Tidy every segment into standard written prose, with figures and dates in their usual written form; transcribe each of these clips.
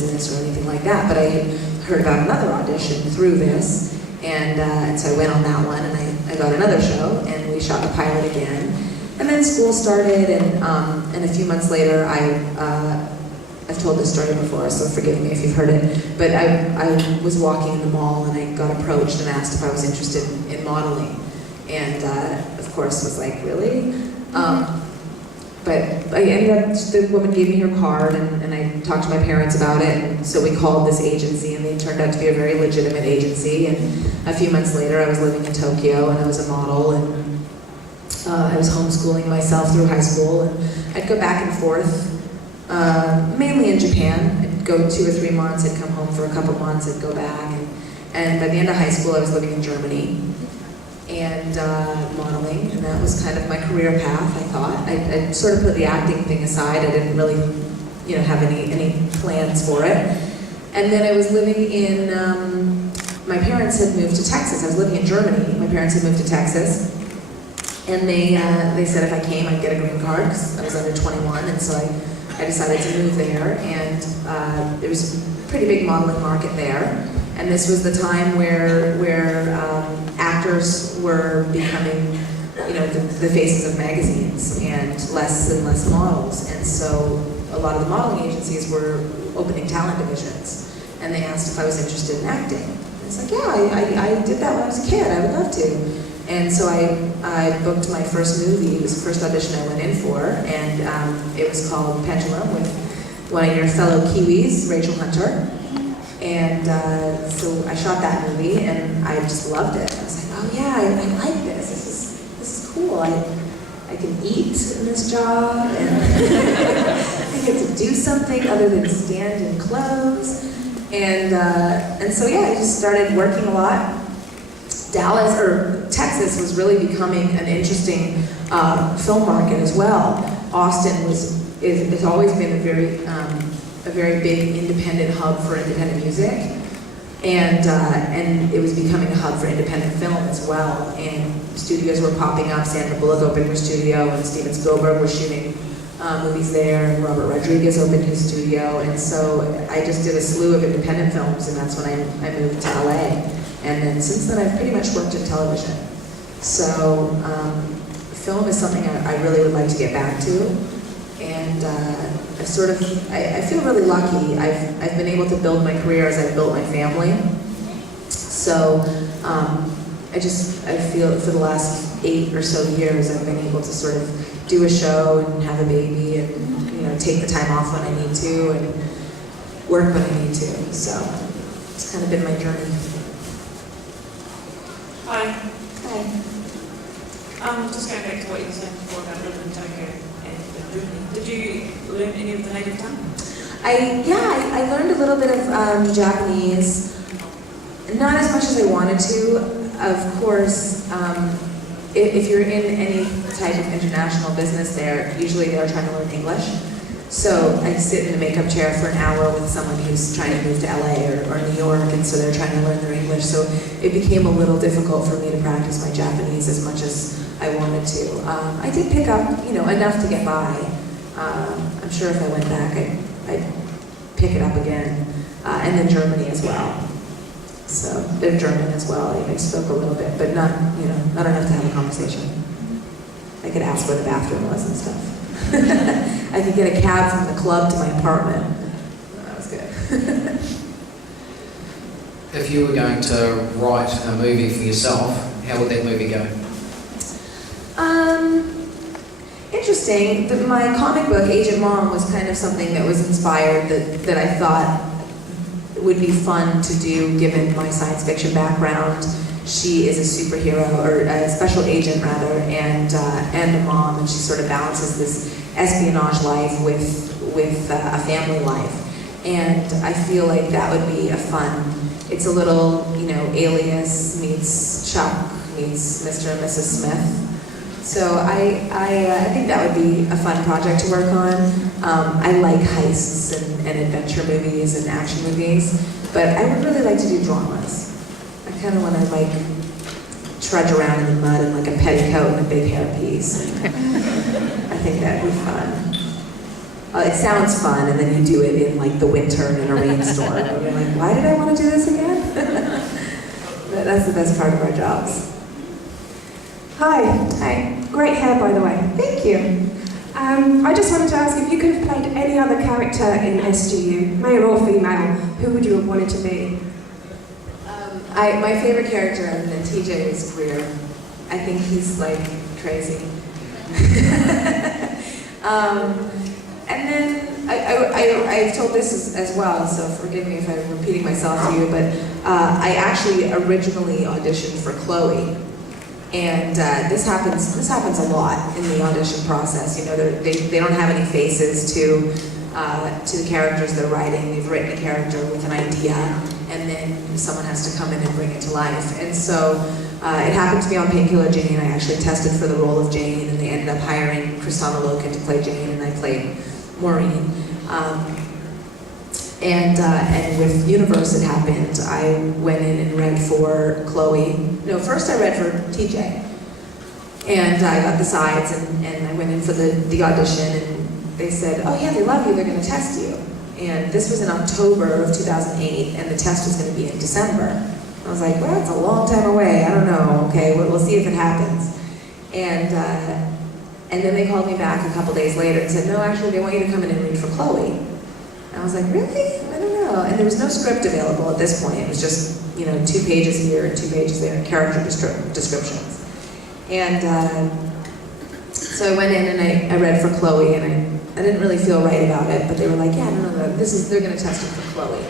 business or anything like that, but I had heard about another audition through this, and so I went on that one, and I got another show, and we shot the pilot again. And then school started, and a few months later, I've told this story before, so forgive me if you've heard it, but I was walking in the mall, and I got approached and asked if I was interested in modeling. And of course was like, really? But I ended up, the woman gave me her card, and I talked to my parents about it, and so we called this agency, and they turned out to be a very legitimate agency. And a few months later, I was living in Tokyo, and I was a model, and I was homeschooling myself through high school, and I'd go back and forth, mainly in Japan. I'd go 2 or 3 months, I'd come home for a couple months, I'd go back, and by the end of high school, I was living in Germany, and modeling, and that was kind of my career path, I thought. I sort of put the acting thing aside. I didn't really, have any plans for it. And then I was living in, my parents had moved to Texas. I was living in Germany. My parents had moved to Texas. And they said if I came, I'd get a green card, because I was under 21, and so I decided to move there, and there was a pretty big modeling market there. And this was the time where actors were becoming, the faces of magazines, and less models. And so a lot of the modeling agencies were opening talent divisions, and they asked if I was interested in acting. And it's like, yeah, I did that when I was a kid. I would love to. And so I booked my first movie. It was the first audition I went in for, and it was called Pendulum, with one of your fellow Kiwis, Rachel Hunter. And so I shot that movie, and I just loved it. I was like, oh yeah, I like this. This is cool. I can eat in this job, and I get to do something other than stand in clothes. And so yeah, I just started working a lot. Texas was really becoming an interesting film market as well. Austin has always been a very big independent hub for independent music, and it was becoming a hub for independent film as well. And studios were popping up. Sandra Bullock opened her studio, and Steven Spielberg was shooting movies there, and Robert Rodriguez opened his studio. And so I just did a slew of independent films, and that's when I moved to LA. And then since then, I've pretty much worked in television. So film is something I really would like to get back to. And I feel really lucky. I've been able to build my career as I've built my family. So I feel for the last 8 or so years, I've been able to sort of do a show and have a baby, and take the time off when I need to, and work when I need to. So it's kind of been my journey. Hi. Hi. Just going back to what you were saying before about living in Tokyo and Germany. Did you learn any of the native tongue? I learned a little bit of Japanese, not as much as I wanted to. Of course, if you're in any type of international business there, usually they're trying to learn English. So I sit in a makeup chair for an hour with someone who's trying to move to LA or New York, and so they're trying to learn their English. So it became a little difficult for me to practice my Japanese as much as I wanted to. I did pick up, enough to get by. I'm sure if I went back, I'd pick it up again. And then Germany as well. So they're German as well. I spoke a little bit, but not enough to have a conversation. I could ask where the bathroom was and stuff. I could get a cab from the club to my apartment. That was good. If you were going to write a movie for yourself, how would that movie go? Interesting. My comic book, Agent Mom, was kind of something that was inspired, that I thought would be fun to do given my science fiction background. She is a superhero, or a special agent rather, and a mom, and she sort of balances this espionage life with a family life. And I feel like that would be a fun. It's a little, Alias meets Chuck meets Mr. and Mrs. Smith. So I think that would be a fun project to work on. I like heists and adventure movies and action movies, but I would really like to do dramas. I kind of want to trudge around in the mud in a petticoat and a big hairpiece. I think that'd be fun. it sounds fun, and then you do it in like the winter in a rainstorm, and you're like, why did I want to do this again? That's the best part of our jobs. Hi. Hi. Great hair, by the way. Thank you. I just wanted to ask, if you could have played any other character in SGU, male or female, who would you have wanted to be? My favorite character in TJ is Greer. I think he's like crazy. And then I've told this as well, so forgive me if I'm repeating myself to you, but I actually originally auditioned for Chloe. And this happens a lot in the audition process. You know, they don't have any faces to the characters they're writing. They've written a character with an idea, and then someone has to come in and bring it to life. And so it happened to be on Painkiller Jane. I actually tested for the role of Jane, and they ended up hiring Kristanna Loken to play Jane, and I played Maureen. And with Universe it happened. I went in and read for Chloe. No, first I read for TJ. And I got the sides, and I went in for the audition, and they said, oh yeah, they love you, they're gonna test you. And this was in October of 2008, and the test was gonna be in December. I was like, well, it's a long time away, I don't know, okay, we'll see if it happens. And then they called me back a couple days later and said, no, actually they want you to come in and read for Chloe. And I was like, really? I don't know. And there was no script available at this point. It was just, 2 pages here and 2 pages there, and character descriptions. And so I went in and I read for Chloe, and I didn't really feel right about it, but they were like, yeah, no, they're gonna test you for Chloe.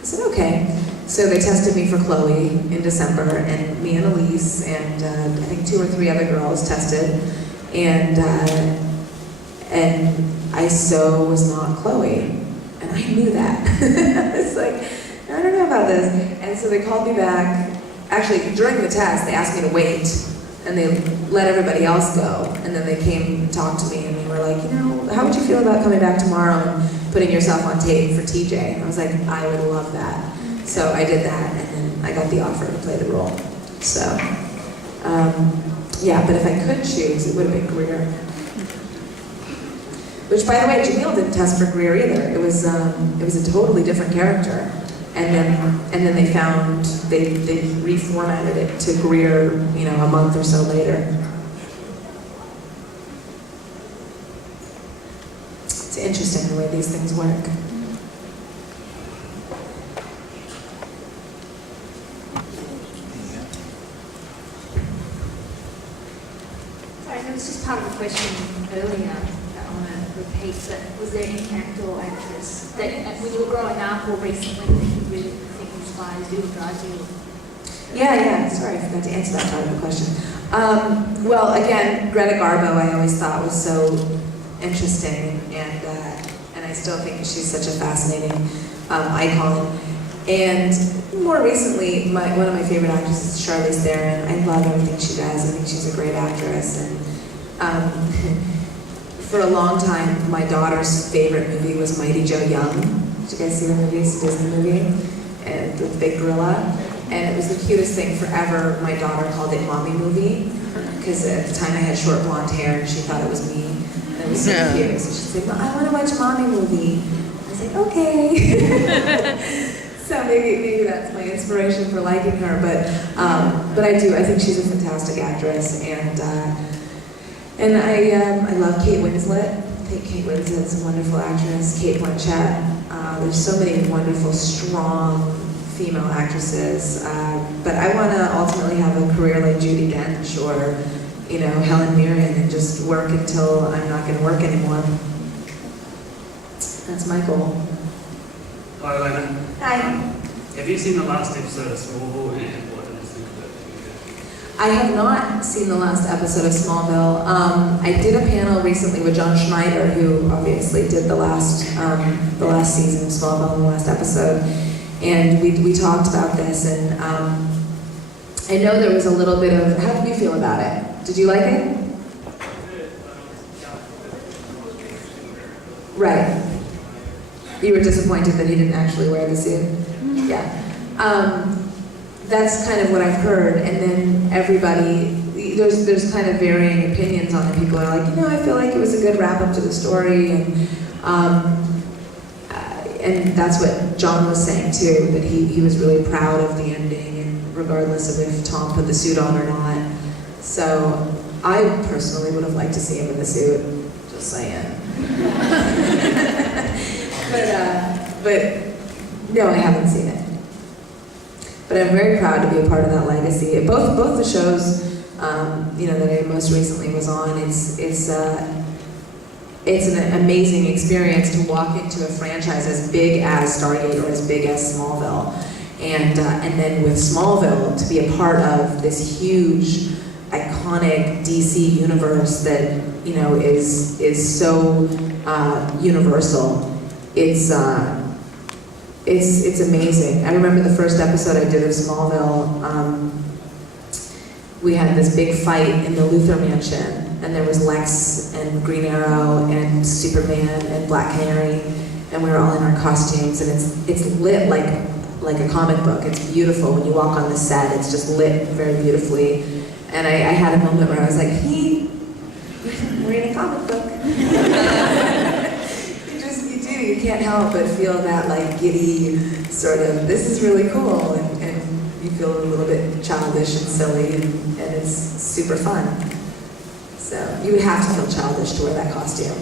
I said, okay. So they tested me for Chloe in December, and me and Elise, and I think 2 or 3 other girls tested, and I so was not Chloe. And I knew that. I was like, I don't know about this. And so they called me back. Actually, during the test, they asked me to wait, and they let everybody else go. And then they came and talked to me, and they were like, how would you feel about coming back tomorrow and putting yourself on tape for TJ? And I was like, I would love that. So I did that, and then I got the offer to play the role. So, yeah, but if I could choose, it would have been Greer. Which, by the way, Jamil didn't test for Greer either. It was a totally different character, and then they reformatted it to Greer, a month or so later. It's interesting the way these things work. Sorry, that was just part of the question earlier. Repeat, but was there any character or actress that when you were growing up or recently that you really think inspires you or drives you? Yeah, sorry, I forgot to answer that part of the question. Well, again, Greta Garbo I always thought was so interesting, and I still think she's such a fascinating icon. And more recently, one of my favorite actresses is Charlize Theron. I love everything she does. I think she's a great actress. And for a long time, my daughter's favorite movie was Mighty Joe Young. Did you guys see the movie? It's a Disney movie, and the big gorilla. And it was the cutest thing forever. My daughter called it Mommy Movie, because at the time I had short blonde hair, and she thought it was me. And it was so cute. So she'd say, I want to watch Mommy Movie. I was like, okay. So maybe that's my inspiration for liking her. But I do. I think she's a fantastic actress, and I love Kate Winslet. I think Kate Winslet's a wonderful actress. Kate Blanchett. There's so many wonderful, strong female actresses. But I want to ultimately have a career like Judi Dench or, Helen Mirren, and just work until I'm not going to work anymore. That's my goal. Hi, Alaina. Hi. Have you seen the last episode of Smallville, and what did you think of it? I have not seen the last episode of Smallville. I did a panel recently with John Schneider, who obviously did the last season of Smallville in the last episode, and we talked about this, and I know there was a little bit of, how did you feel about it? Did you like it? Right. You were disappointed that he didn't actually wear the suit? Yeah. That's kind of what I've heard, and then everybody, there's kind of varying opinions on it. People are like, I feel like it was a good wrap up to the story, and that's what John was saying too, that he was really proud of the ending, and regardless of if Tom put the suit on or not. So I personally would have liked to see him in the suit, just saying. but no, I haven't seen it. But I'm very proud to be a part of that legacy. Both the shows, that I most recently was on, it's an amazing experience to walk into a franchise as big as Stargate or as big as Smallville, and then with Smallville to be a part of this huge, iconic DC universe that is so universal. It's amazing. I remember the first episode I did of Smallville. We had this big fight in the Luthor Mansion. And there was Lex and Green Arrow and Superman and Black Canary, and we were all in our costumes, and it's lit like a comic book. It's beautiful when you walk on the set. It's just lit very beautifully. And I had a moment where I was like, we're in a comic book. You can't help but feel that like giddy sort of, this is really cool, and you feel a little bit childish and silly, and it's super fun. So you would have to feel childish to wear that costume.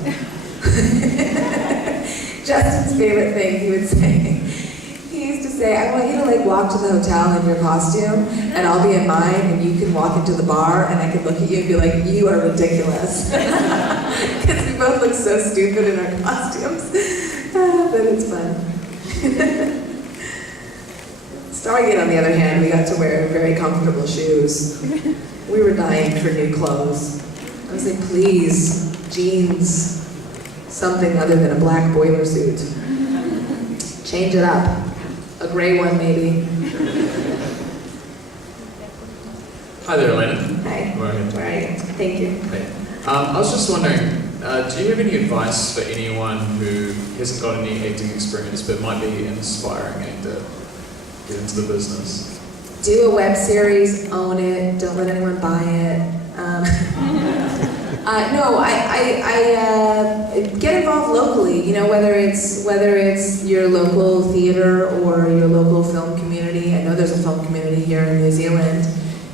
Justin's favorite thing, he would say, he used to say, I want you to walk to the hotel in your costume, and I'll be in mine, and you can walk into the bar, and I can look at you and be like, you are ridiculous. Because we both look so stupid in our costumes. But it's fun. Stargate, on the other hand, we got to wear very comfortable shoes. We were dying for new clothes. I was like, please, jeans, something other than a black boiler suit. Change it up. A gray one, maybe. Hi there, Elena. Hi. Go ahead. All right. Thank you. Hey. I was just wondering, do you have any advice for anyone who hasn't got any acting experience but might be an aspiring actor, get into the business? Do a web series, own it, don't let anyone buy it. No, I get involved locally. Whether it's your local theater or your local film community. I know there's a film community here in New Zealand,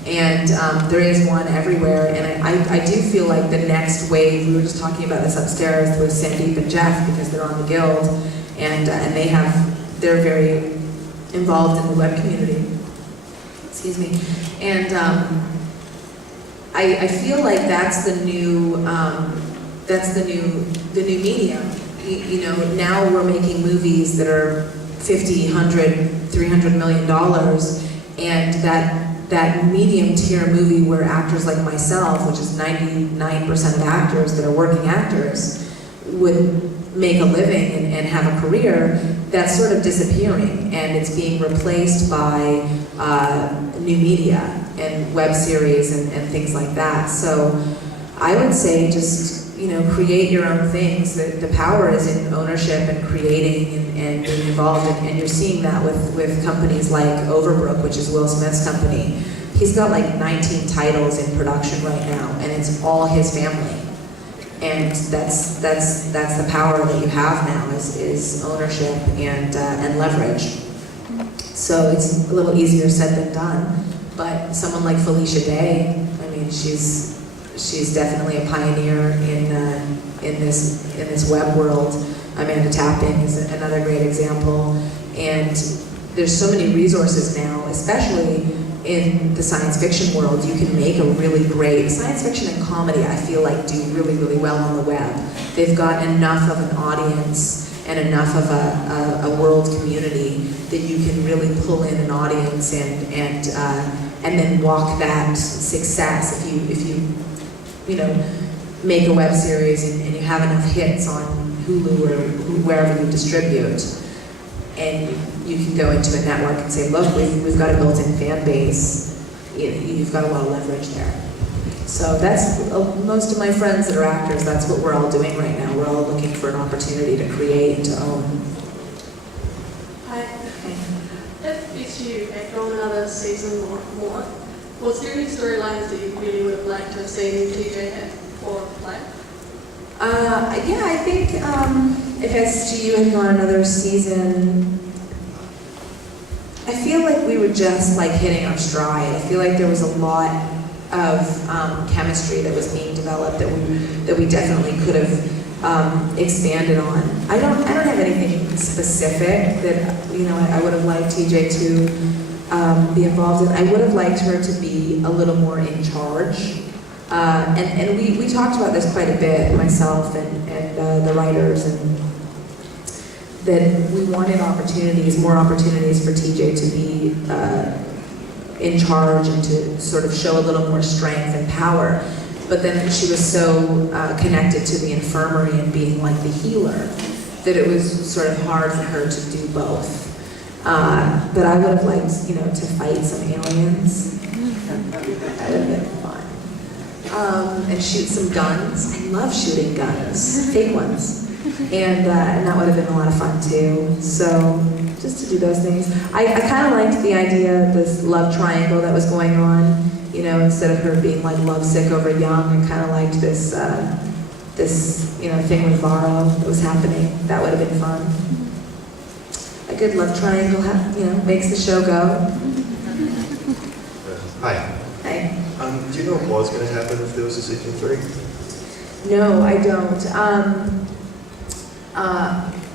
and there is one everywhere. And I do feel like the next wave. We were just talking about this upstairs with Sandeep and Jeff because they're on the guild, and they're very involved in the web community. Excuse me, and. I feel like that's the new medium. Now we're making movies that are $50, $100, $300 million, and that medium tier movie where actors like myself, which is 99% of actors that are working actors, would make a living and have a career, that's sort of disappearing, and it's being replaced by new media and web series and things like that. So I would say just create your own things. The power is in ownership and creating and being involved, and you're seeing that with companies like Overbrook, which is Will Smith's company. He's got like 19 titles in production right now, and it's all his family. And that's the power that you have now is ownership and leverage. So it's a little easier said than done. But someone like Felicia Day, I mean, she's definitely a pioneer in this web world. Amanda Tapping is another great example. And there's so many resources now, especially in the science fiction world. You can make a really great science fiction and comedy. I feel like do really, really well on the web. They've got enough of an audience and enough of a world community that you can really pull in an audience and then walk that success. If you make a web series and you have enough hits on Hulu or wherever you distribute, and you can go into a network and say, look, we've got a built-in fan base. You've got a lot of leverage there. So that's most of my friends that are actors. That's what we're all doing right now. We're all looking for an opportunity to create and to own. Hi. If you act on another season or more, Was there any storylines that you really would have liked to have seen TJ had or play? Yeah, I think if SGU had gone another season, I feel like we were just like hitting our stride. I feel like there was a lot of chemistry that was being developed that we definitely could have expanded on. I don't have anything specific that I would have liked TJ to be involved in. I would have liked her to be a little more in charge. And we talked about this quite a bit, myself and the writers, and that we wanted more opportunities for TJ to be in charge and to sort of show a little more strength and power. But then she was so connected to the infirmary and being like the healer that it was sort of hard for her to do both. But I would have liked, to fight some aliens. That would have been fun. And shoot some guns. I love shooting guns, fake ones. And that would have been a lot of fun too. So just to do those things. I kind of liked the idea, this love triangle that was going on. Instead of her being like lovesick over Young, I kind of liked this thing with Varro that was happening. That would have been fun. A good love triangle, makes the show go. Hi. Hi. Do you know what was going to happen if there was a season 3? No, I don't.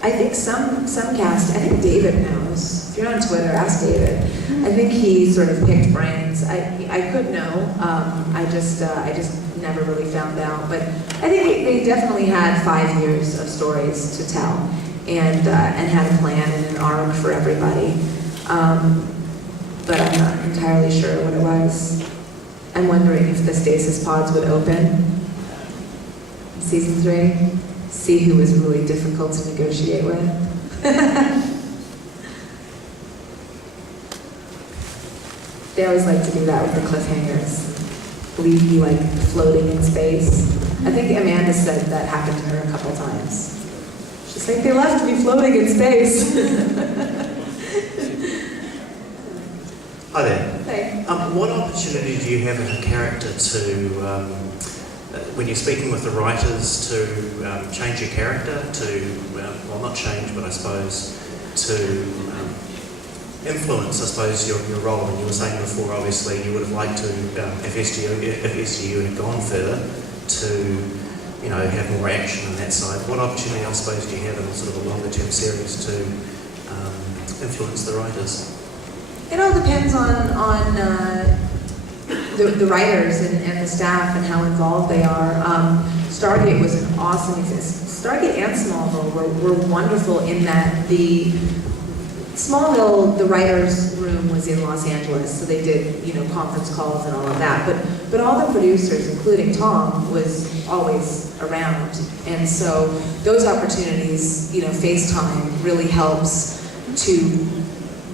I think some cast, I think David knows. If you're on Twitter, ask David. I think he sort of picked brains. I could know. I just never really found out. But I think they definitely had 5 years of stories to tell, and had a plan and an arc for everybody. But I'm not entirely sure what it was. I'm wondering if the stasis pods would open in season 3. See who was really difficult to negotiate with. They always like to do that with the cliffhangers. Leave you like floating in space. I think Amanda said that happened to her a couple times. She's like, they left me floating in space. Hi there. Hey. What opportunity do you have as a character to, when you're speaking with the writers, to change your character, to, well not change, but I suppose to influence, I suppose, your role? And you were saying before, obviously, you would have liked to, if SGU had gone further, to have more action on that side. What opportunity, I suppose, do you have in sort of a longer-term series to influence the writers? It all depends on the writers and the staff and how involved they are. Stargate was an awesome existence. Stargate and Smallville were wonderful in that the Smallville, the writers' room was in Los Angeles, so they did conference calls and all of that. But all the producers, including Tom, was always around, and so those opportunities, FaceTime really helps to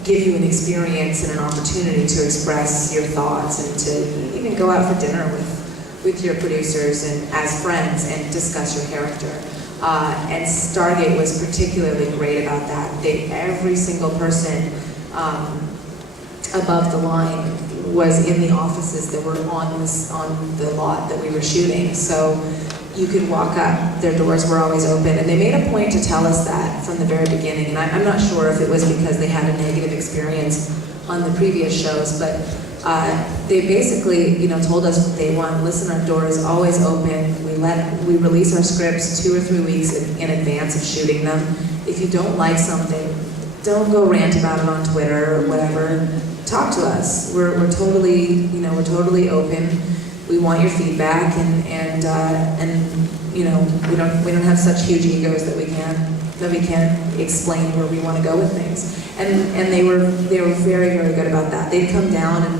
give you an experience and an opportunity to express your thoughts and to even go out for dinner with your producers and as friends and discuss your character. And Stargate was particularly great about that. Every single person above the line was in the offices that were on the lot that we were shooting. So you could walk up, their doors were always open, and they made a point to tell us that from the very beginning. And I'm not sure if it was because they had a negative experience on the previous shows, but they basically, told us from day one, listen, our door is always open. We release our scripts 2 or 3 weeks in advance of shooting them. If you don't like something, don't go rant about it on Twitter or whatever. Talk to us. We're totally, we're totally open. We want your feedback, and we don't have such huge egos that we can't explain where we want to go with things. And they were very, very good about that. They'd come down and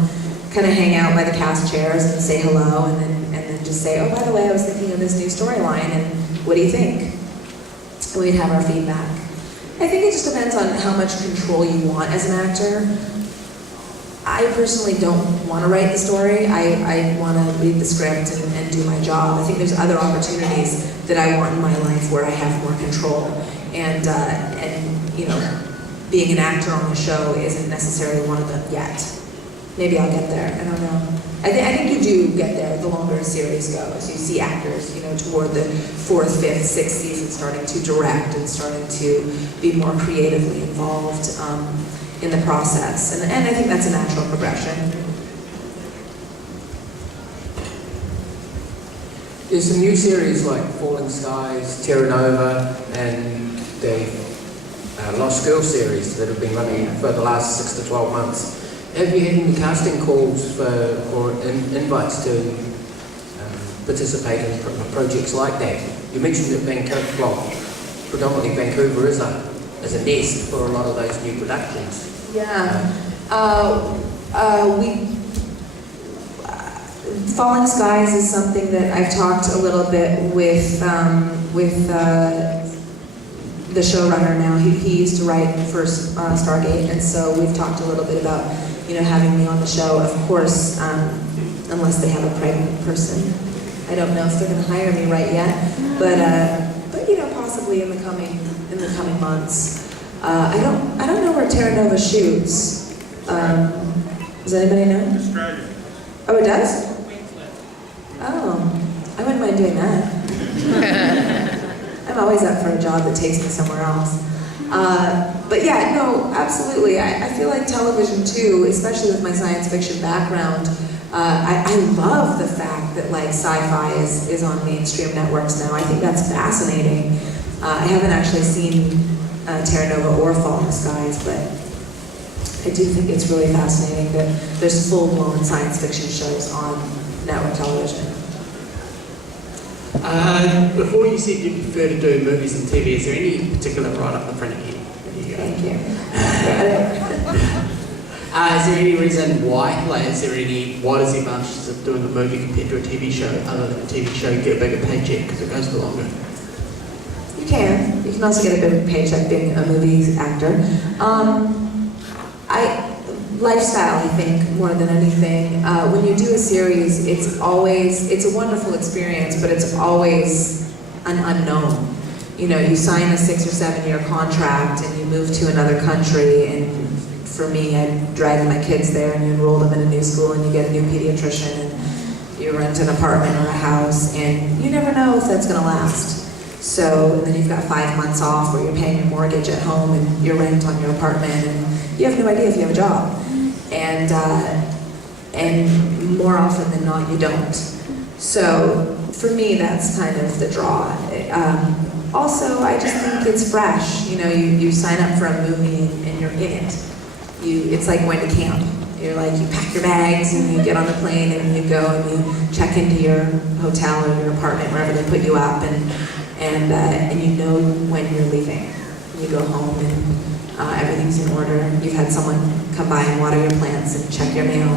kind of hang out by the cast chairs and say hello, and then just say, oh, by the way, I was thinking of this new storyline, and what do you think? And we'd have our feedback. I think it just depends on how much control you want as an actor. I personally don't want to write the story. I want to read the script and do my job. I think there's other opportunities that I want in my life where I have more control. And being an actor on the show isn't necessarily one of them yet. maybe I'll get there. I don't know. I think you do get there the longer a series goes. You see actors, toward the 4th, 5th, 6th season starting to direct and starting to be more creatively involved in the process. And I think that's a natural progression. There's some new series like Falling Skies, Terra Nova, and the Lost Girl series that have been running for the last 6 to 12 months. Have you had any casting calls or invites to participate in projects like that? You mentioned that predominantly Vancouver is a nest for a lot of those new productions. Yeah. Falling Skies is something that I've talked a little bit with the showrunner now. He used to write for Stargate, and so we've talked a little bit about having me on the show. Of course, unless they have a pregnant person. I don't know if they're going to hire me right yet, but possibly in the coming months. I don't know where Terra Nova shoots. Does anybody know? Australia. Oh, it does? Oh, I wouldn't mind doing that. I'm always up for a job that takes me somewhere else. But yeah, no, absolutely. I feel like television too, especially with my science fiction background, I love the fact that like sci-fi is on mainstream networks now. I think that's fascinating. I haven't actually seen Terra Nova or Falling Skies, but I do think it's really fascinating that there's full-blown science fiction shows on network television. Before you said you prefer to do movies and TV, is there any particular right up the front of you? Thank you. Is there any reason why? Like, what is the advantages of doing a movie compared to a TV show? Other than a TV show, you get a bigger paycheck because it goes for longer. You can. You can also get a big paycheck being a movie actor. Lifestyle, I think, more than anything. When you do a series, it's a wonderful experience, but it's always an unknown. You sign a 6 or 7 year contract and you move to another country, and for me, I dragged my kids there and you enroll them in a new school and you get a new pediatrician and you rent an apartment or a house, and you never know if that's gonna last. So, and then you've got 5 months off where you're paying your mortgage at home and your rent on your apartment, and you have no idea if you have a job. And more often than not, you don't. So for me, that's kind of the draw. Also, I just think it's fresh. You sign up for a movie and you're in it. It's like going to camp. You're like, you pack your bags and you get on the plane and you go and you check into your hotel or your apartment, wherever they put you up, and you know when you're leaving. You go home and everything's in order. You've had someone come by and water your plants and check your mail.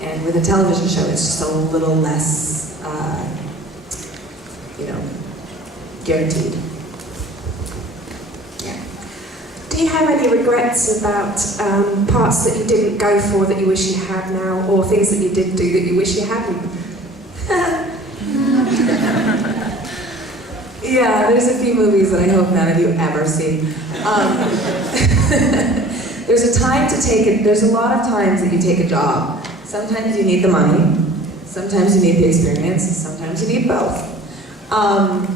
And with a television show, it's just a little less, guaranteed. Yeah. Do you have any regrets about parts that you didn't go for that you wish you had now, or things that you did do that you wish you hadn't? Yeah, there's a few movies that I hope none of you ever see. There's a lot of times that you take a job. Sometimes you need the money, sometimes you need the experience, sometimes you need both. I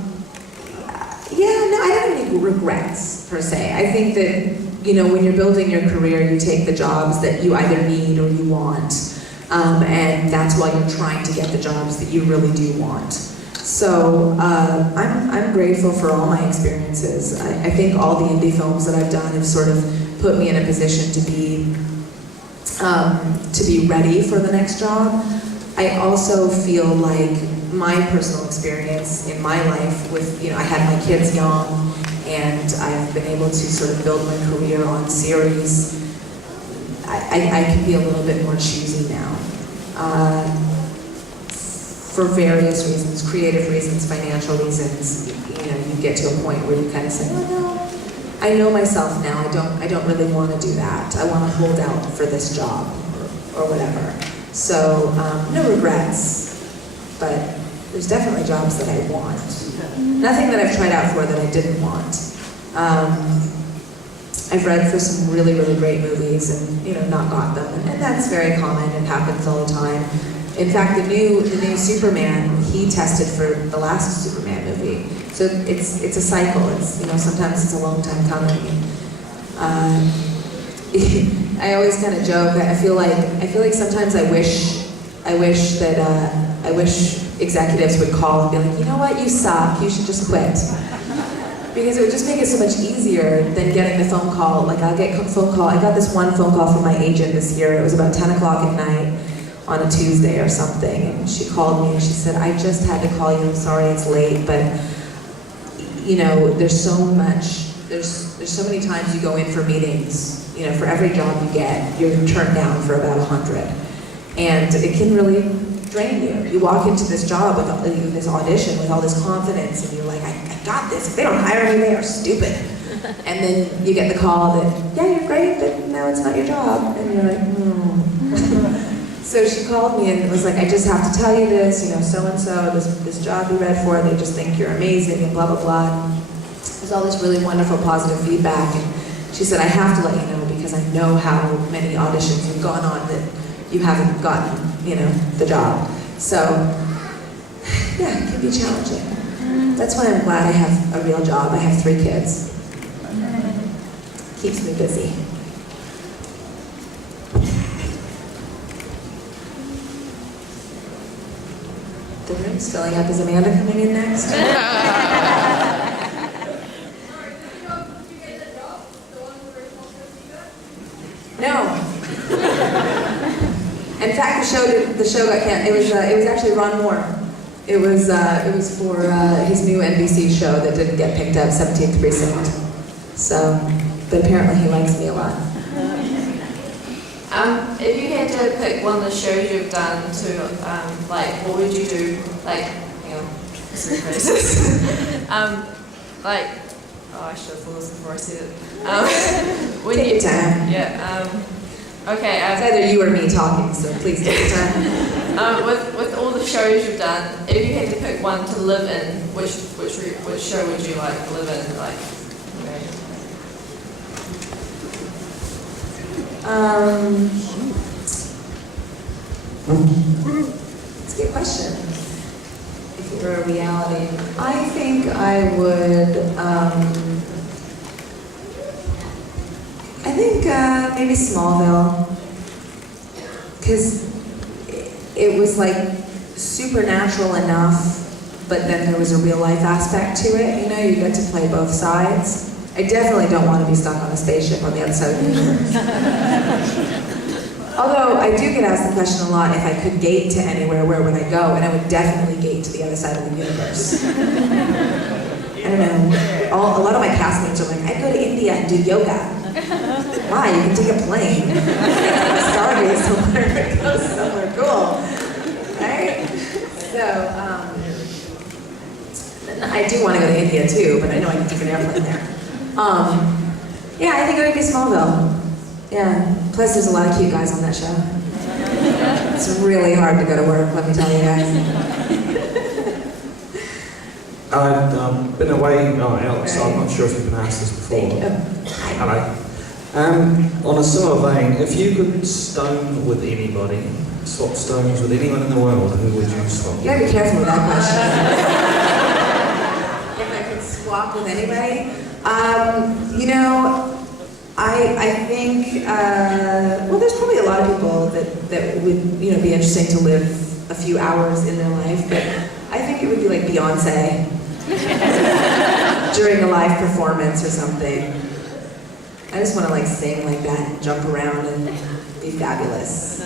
don't have any regrets, per se. I think that, when you're building your career, you take the jobs that you either need or you want. And that's why you're trying to get the jobs that you really do want. So I'm grateful for all my experiences. I think all the indie films that I've done have sort of put me in a position to be ready for the next job. I also feel like my personal experience in my life with, I had my kids young, and I've been able to sort of build my career on series. I can be a little bit more choosy now. For various reasons, creative reasons, financial reasons, you get to a point where you kind of say, oh no, I know myself now, I don't really want to do that. I want to hold out for this job or whatever. So no regrets, but there's definitely jobs that I want. Nothing that I've tried out for that I didn't want. I've read for some really, really great movies and, you know, not got them. And that's very common. It happens all the time. In fact, the new Superman, he tested for the last Superman movie. So it's a cycle. It's, you know, sometimes it's a long time coming. I always kind of joke. I feel like sometimes I wish executives would call and be like, you know what, you suck. You should just quit. Because it would just make it so much easier than getting the phone call. Like I'll get a phone call. I got this one phone call from my agent this year. It was about 10 o'clock at night on a Tuesday or something. And she called me and she said, I just had to call you. I'm sorry it's late, but you know, there's so many times you go in for meetings. You know, for every job you get, you're turned down for about 100. And it can really drain you. You walk into this job with this audition with all this confidence and you're like, I got this. If they don't hire me, they are stupid. And then you get the call that, yeah, you're great, but no, it's not your job. And you're like, So she called me and was like, I just have to tell you this, you know, so-and-so, this job you read for, they just think you're amazing and blah, blah, blah. There's all this really wonderful positive feedback. And she said, I have to let you know because I know how many auditions you've gone on that you haven't gotten, you know, the job. So, yeah, it can be challenging. That's why I'm glad I have a real job. I have 3 kids. Keeps me busy. The room's filling up. Is Amanda coming in next? No. In fact, the show got canceled. It was actually Ron Moore. It was for his new NBC show that didn't get picked up, 17th Precinct. So, but apparently he likes me a lot. If you had to pick one of the shows you've done to, like, what would you do? Like, hang on, three phrases. Like, oh, I should have thought this before I said it. Take your time. Yeah. Okay. It's either you or me talking, so please take your time. With all the shows you've done, if you had to pick one to live in, which show would you like to live in? Like, It's a good question. If it were a reality, I think I would. I think maybe Smallville, because it was like supernatural enough, but then there was a real life aspect to it. You know, you get to play both sides. I definitely don't want to be stuck on a spaceship on the other side of the universe. Although I do get asked the question a lot, if I could gate to anywhere, where would I go? And I would definitely gate to the other side of the universe. I don't know. A lot of my castmates are like, I'd go to India and do yoga. Why? You can take a plane. Stargaze somewhere. Go somewhere cool. Right? So, I do want to go to India too, but I know I can take an airplane there. Yeah, I think it would be Smallville. Yeah. Plus, there's a lot of cute guys on that show. It's really hard to go to work, let me tell you guys. I've been away, Alex, so I'm not sure if you've been asked this before. Hello. On a similar vein, if you could stone with anybody, swap stones with anyone in the world, who would you swap? You gotta be careful with that question. If I could swap with anybody? You know, I think, well, there's probably a lot of people that would, you know, be interesting to live a few hours in their life, but I think it would be like Beyonce during a live performance or something. I just want to like sing like that and jump around and be fabulous.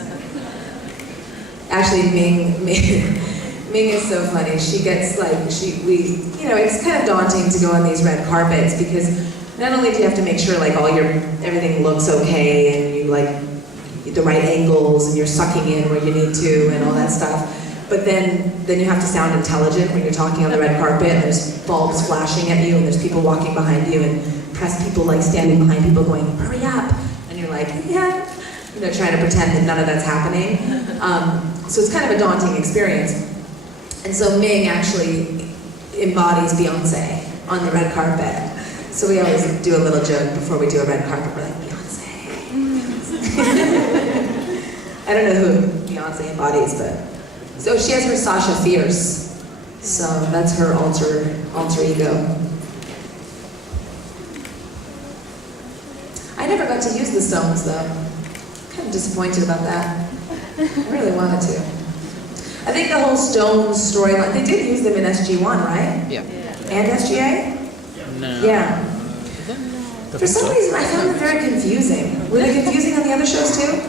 Actually, Ming is so funny. She gets like, you know, it's kind of daunting to go on these red carpets because not only do you have to make sure like everything looks okay and you like the right angles and you're sucking in where you need to and all that stuff, but then you have to sound intelligent when you're talking on the red carpet and there's bulbs flashing at you and there's people walking behind you and press people like standing behind people going, hurry up, and you're like, yeah, you know, trying to pretend that none of that's happening. So it's kind of a daunting experience. And so Ming actually embodies Beyonce on the red carpet. So we always do a little joke before we do a red carpet. We're like, Beyonce. I don't know who Beyonce embodies, but so she has her Sasha Fierce. So that's her alter ego. I never got to use the stones though. Kind of disappointed about that. I really wanted to. I think the whole stones storyline, they did use them in SG1, right? Yeah. And SGA? No. Yeah. For some reason, I found them very confusing. Were they confusing on the other shows too?